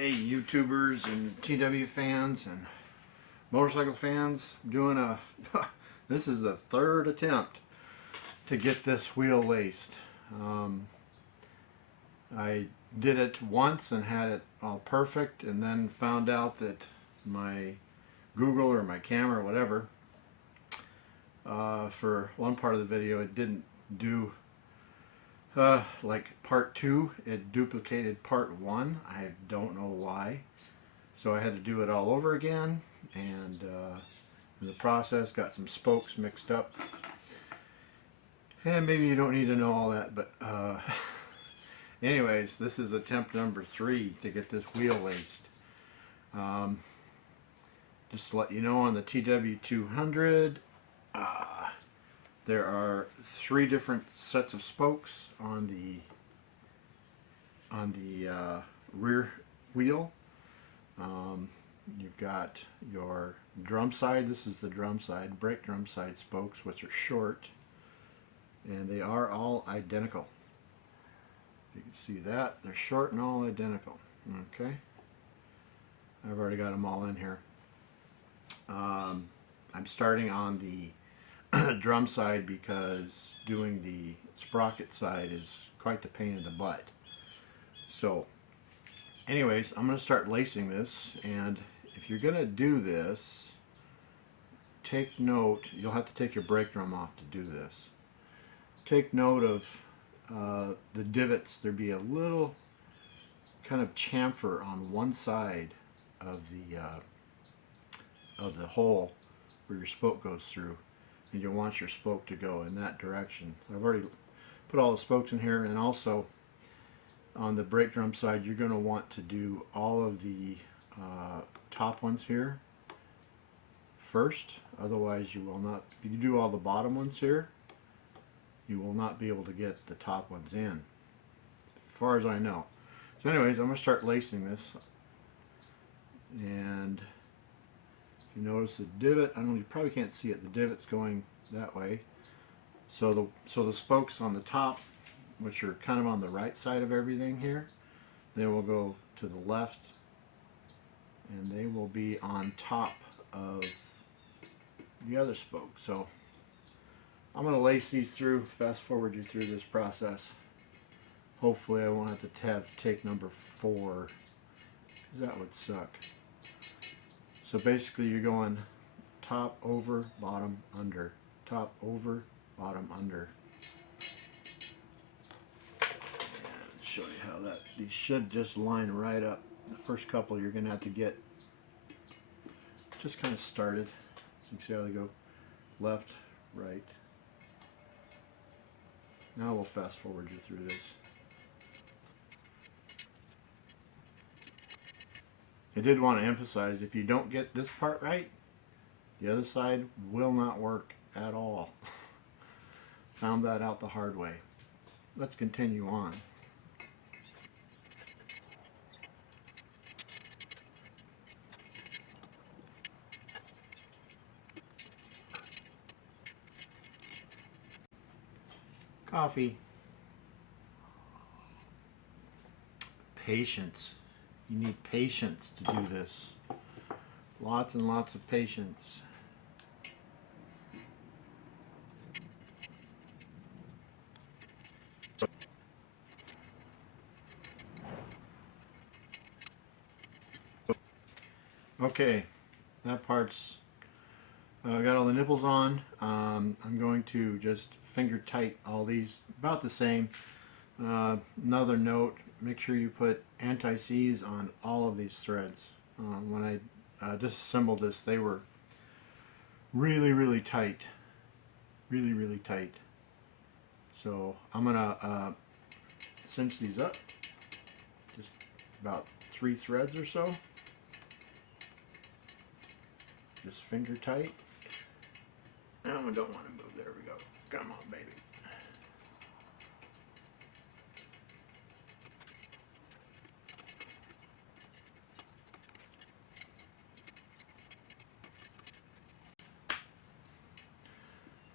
Hey YouTubers and TW fans and motorcycle fans, I'm doing a this is the third attempt to get this wheel laced. I did it once and had it all perfect, and then found out that my Google or my camera or whatever, for one part of the video it didn't do like part 2, it duplicated part 1. I don't know why. So I had to do it all over again, and in the process got some spokes mixed up. And maybe you don't need to know all that, but anyways, this is attempt number 3 to get this wheel laced. Just to let you know, on the TW200, there are 3 different sets of spokes on the rear wheel. You've got your drum side. This is the drum side, brake drum side spokes, which are short, and they are all identical. You can see that they're short and all identical. Okay, I've already got them all in here. I'm starting on the drum side because doing the sprocket side is quite the pain in the butt. So anyways, I'm going to start lacing this, and if you're going to do this, take note, you'll have to take your brake drum off to do this. Take note of the divots. There'd be a little kind of chamfer on one side of the hole where your spoke goes through, and you want your spoke to go in that direction. I've already put all the spokes in here, and also on the brake drum side you're going to want to do all of the top ones here first, otherwise you will not, if you do all the bottom ones here, you will not be able to get the top ones in, as far as I know. So anyways, I'm going to start lacing this, and you notice the divot, I know you probably can't see it, the divot's going that way. So the spokes on the top, which are kind of on the right side of everything here, they will go to the left, and they will be on top of the other spoke. So I'm going to lace these through, fast forward you through this process. Hopefully I won't have to have take number 4, because that would suck. So basically you're going top over, bottom, under, top over, bottom, under. And show you how that, these should just line right up. The first couple you're going to have to get just kind of started. So you can see how they go left, right. Now we'll fast forward you through this. I did want to emphasize, if you don't get this part right, the other side will not work at all. Found that out the hard way. Let's continue on. Coffee. Patience. You need patience to do this. Lots and lots of patience. Okay, that part's got all the nipples on. I'm going to just finger tight all these about the same. Another note, make sure you put anti-seize on all of these threads. When I disassembled this, they were really tight, really tight. So I'm gonna cinch these up, just about 3 threads or so, just finger tight. And I don't want to move. There we go. Come on, baby.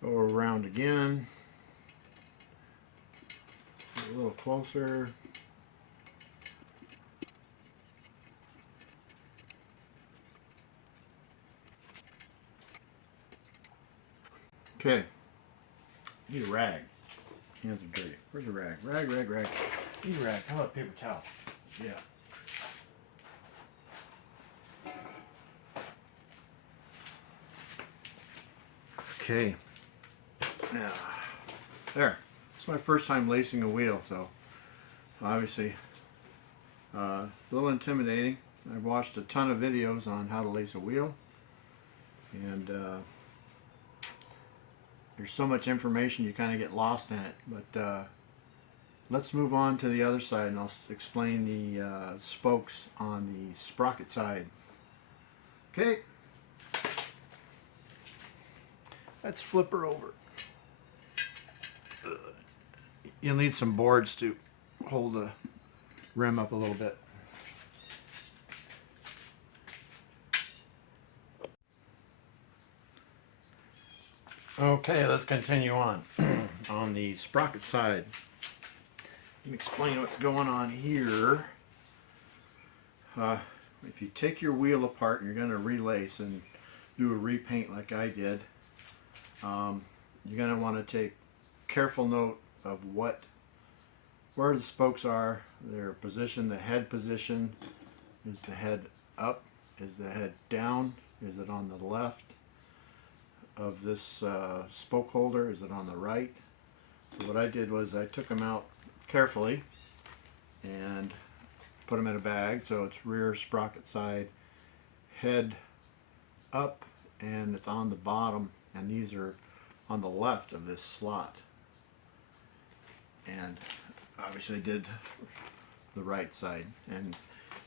Go around again, a little closer. Okay, need a rag. Hands are dirty. Where's a rag? Rag, rag, rag. Need a rag. How about paper towel? Yeah. Okay. Now, there. It's my first time lacing a wheel, so obviously a little intimidating. I've watched a ton of videos on how to lace a wheel, and there's so much information you kind of get lost in it. But let's move on to the other side, and I'll explain the spokes on the sprocket side. Okay. Let's flip her over. You'll need some boards to hold the rim up a little bit. Okay, let's continue on. On the sprocket side, let me explain what's going on here. If you take your wheel apart and you're going to relace and do a repaint like I did, you're going to want to take careful note of where the spokes are, their position, the head position. Is the head up? Is the head down? Is it on the left of this spoke holder? Is it on the right? So what I did was I took them out carefully and put them in a bag. So it's rear sprocket side, head up, and it's on the bottom, and these are on the left of this slot. And obviously did the right side. And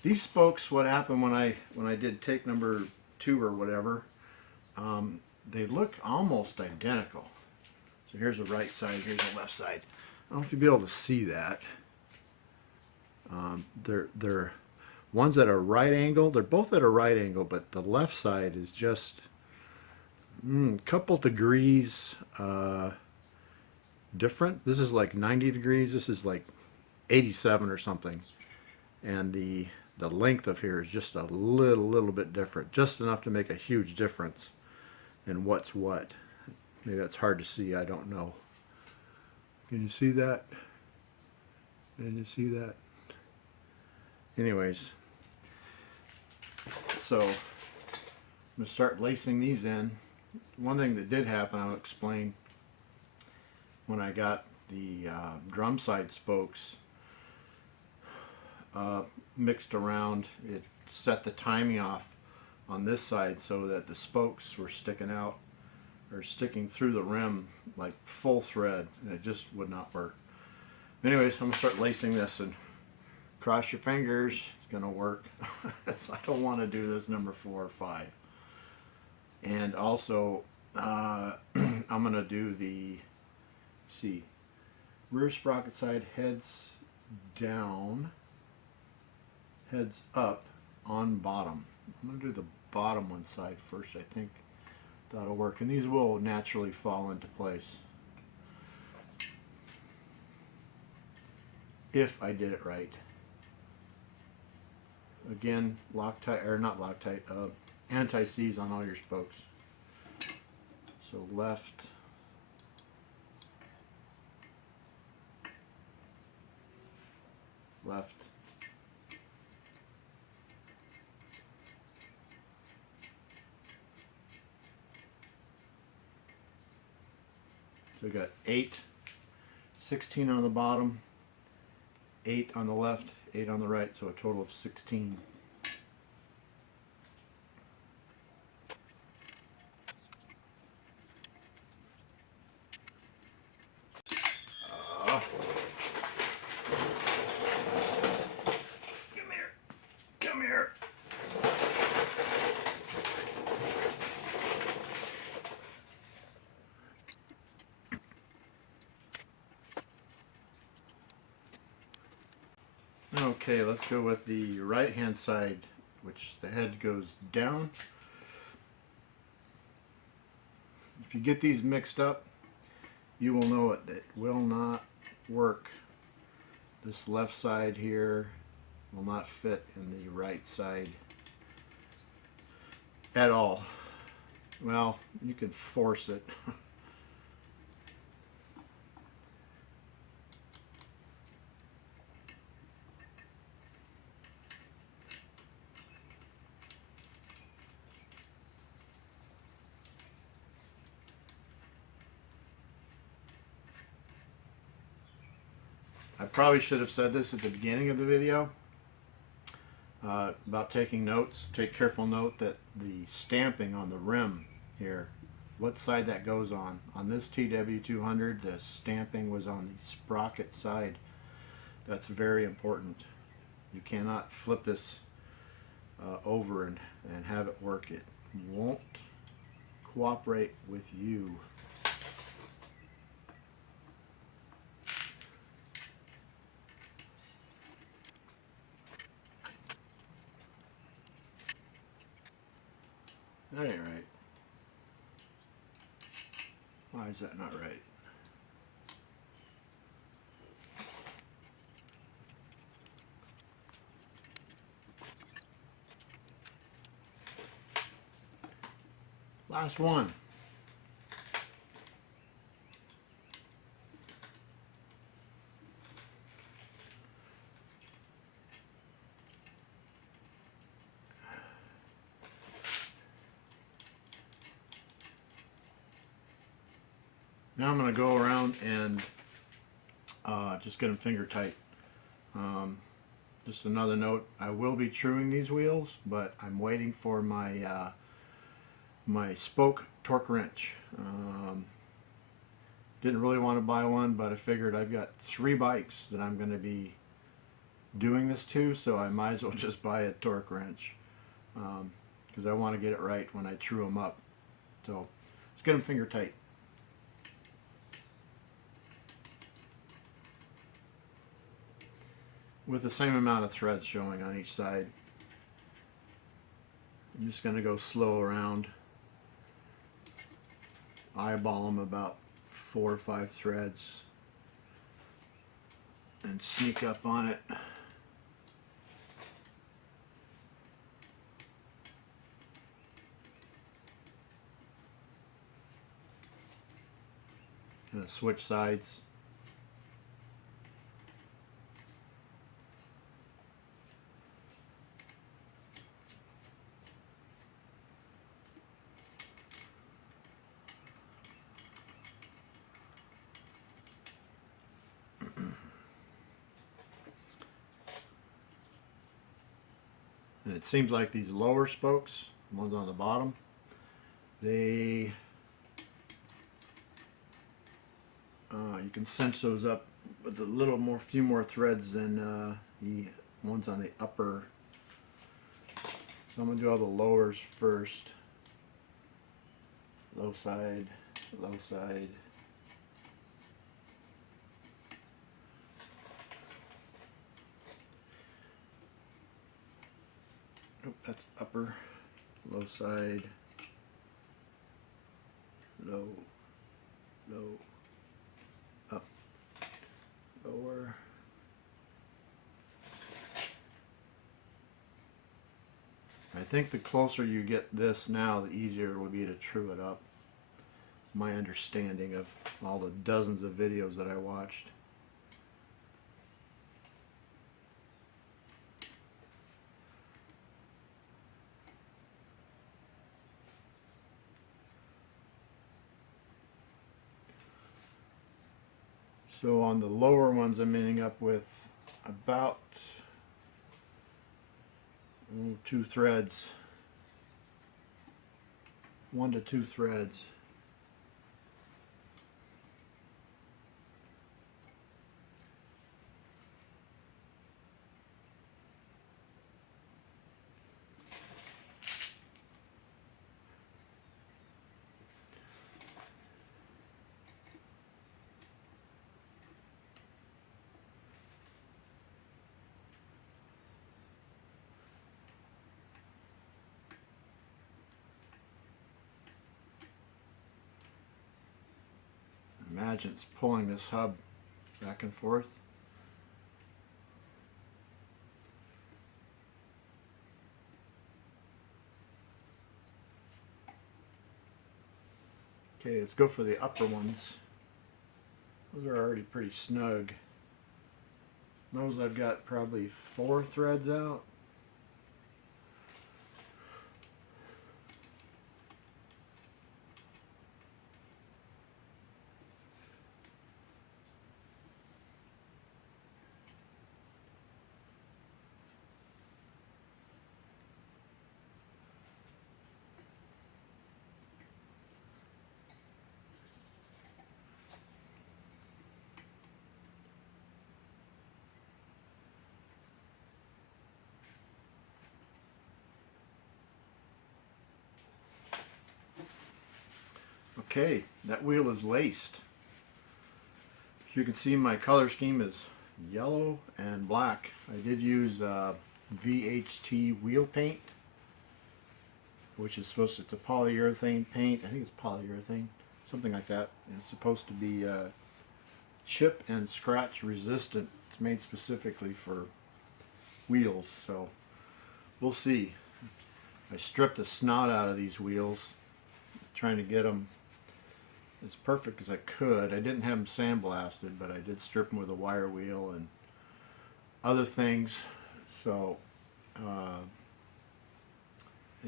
these spokes, what happened when I did take number 2 or whatever, they look almost identical. So here's the right side, here's the left side. I don't know if you'll be able to see that. They're ones that are right angle. They're both at a right angle, but the left side is just a couple degrees different. This is like 90 degrees. This is like 87 or something. And the length of here is just a little bit different. Just enough to make a huge difference in what's what. Maybe that's hard to see. I don't know. Can you see that? Can you see that? Anyways, so I'm going to start lacing these in. One thing that did happen, I'll explain. When I got the drum side spokes mixed around, it set the timing off on this side so that the spokes were sticking out or sticking through the rim like full thread, and it just would not work. Anyways, I'm going to start lacing this, and cross your fingers, it's going to work. I don't want to do this number 4 or 5. And also, I'm going to do the, rear sprocket side, heads down, heads up on bottom. I'm going to do the bottom one side first. I think that'll work. And these will naturally fall into place if I did it right. Again, Loctite, or not Loctite, anti-seize on all your spokes. So left, left, so we got 8, 16 on the bottom, 8 on the left, 8 on the right, so a total of 16. Come here. Come here. Okay, let's go with the right hand side, which the head goes down. If you get these mixed up, you will know it. It will not work. This left side here will not fit in the right side at all. Well, you can force it. probably should have said this at the beginning of the video about taking notes. Take careful note that the stamping on the rim here, what side that goes on. On this TW200, the stamping was on the sprocket side. That's very important. You cannot flip this over and have it work. It won't cooperate with you. That ain't right. Why is that not right? Last one. Now I'm going to go around and just get them finger tight. Just another note, I will be truing these wheels, but I'm waiting for my my spoke torque wrench. Didn't really want to buy one, but I figured I've got 3 bikes that I'm going to be doing this to, so I might as well just buy a torque wrench because I want to get it right when I true them up. So let's get them finger tight. With the same amount of threads showing on each side. I'm just going to go slow around. Eyeball them about 4 or 5 threads and sneak up on it. Gonna switch sides. And it seems like these lower spokes, the ones on the bottom, they you can cinch those up with a little more, few more threads than the ones on the upper. So I'm going to do all the lowers first. Low side, low side. Oh, that's upper, low side, low, low, up, lower. I think the closer you get this now, the easier it will be to true it up. My understanding of all the dozens of videos that I watched. So on the lower ones, I'm ending up with about 2 threads, 1 to 2 threads. Imagine it's pulling this hub back and forth. Okay, let's go for the upper ones. Those are already pretty snug. Those I've got probably 4 threads out. Okay, that wheel is laced. As you can see, my color scheme is yellow and black. I did use VHT wheel paint, which is supposed to, it's a polyurethane paint. I think it's polyurethane, something like that. And it's supposed to be chip and scratch resistant. It's made specifically for wheels, so we'll see. I stripped the snot out of these wheels, trying to get them as perfect as I could. I didn't have them sandblasted, but I did strip them with a wire wheel and other things. So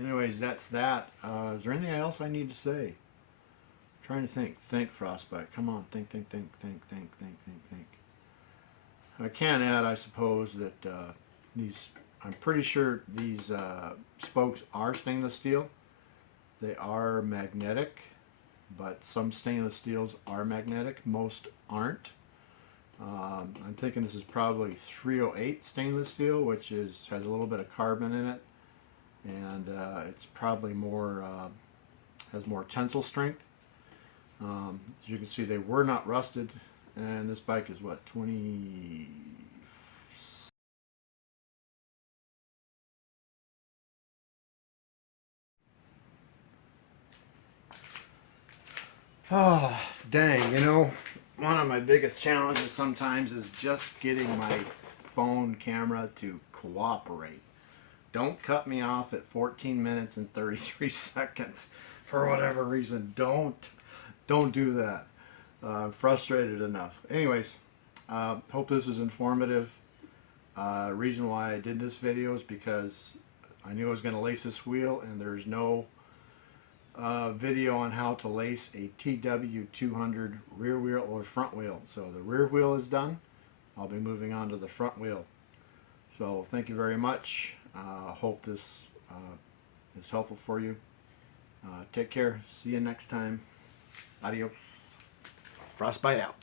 anyways, that's that. Is there anything else I need to say? I'm trying to think. Think, Frostbite. Come on, think. I can add, I suppose, that I'm pretty sure these spokes are stainless steel. They are magnetic, but some stainless steels are magnetic. Most aren't. I'm thinking this is probably 308 stainless steel, which has a little bit of carbon in it, and it's probably more has more tensile strength. As you can see, they were not rusted, and this bike is what, 20. Oh, dang, you know, one of my biggest challenges sometimes is just getting my phone camera to cooperate. Don't cut me off at 14 minutes and 33 seconds for whatever reason. Don't do that. I'm frustrated enough. Anyways, hope this is informative. Reason why I did this video is because I knew I was going to lace this wheel, and there's no video on how to lace a TW200 rear wheel or front wheel. So the rear wheel is done. I'll be moving on to the front wheel. So thank you very much. Hope this is helpful for you. Take care. See you next time. Adios. Frostbite out.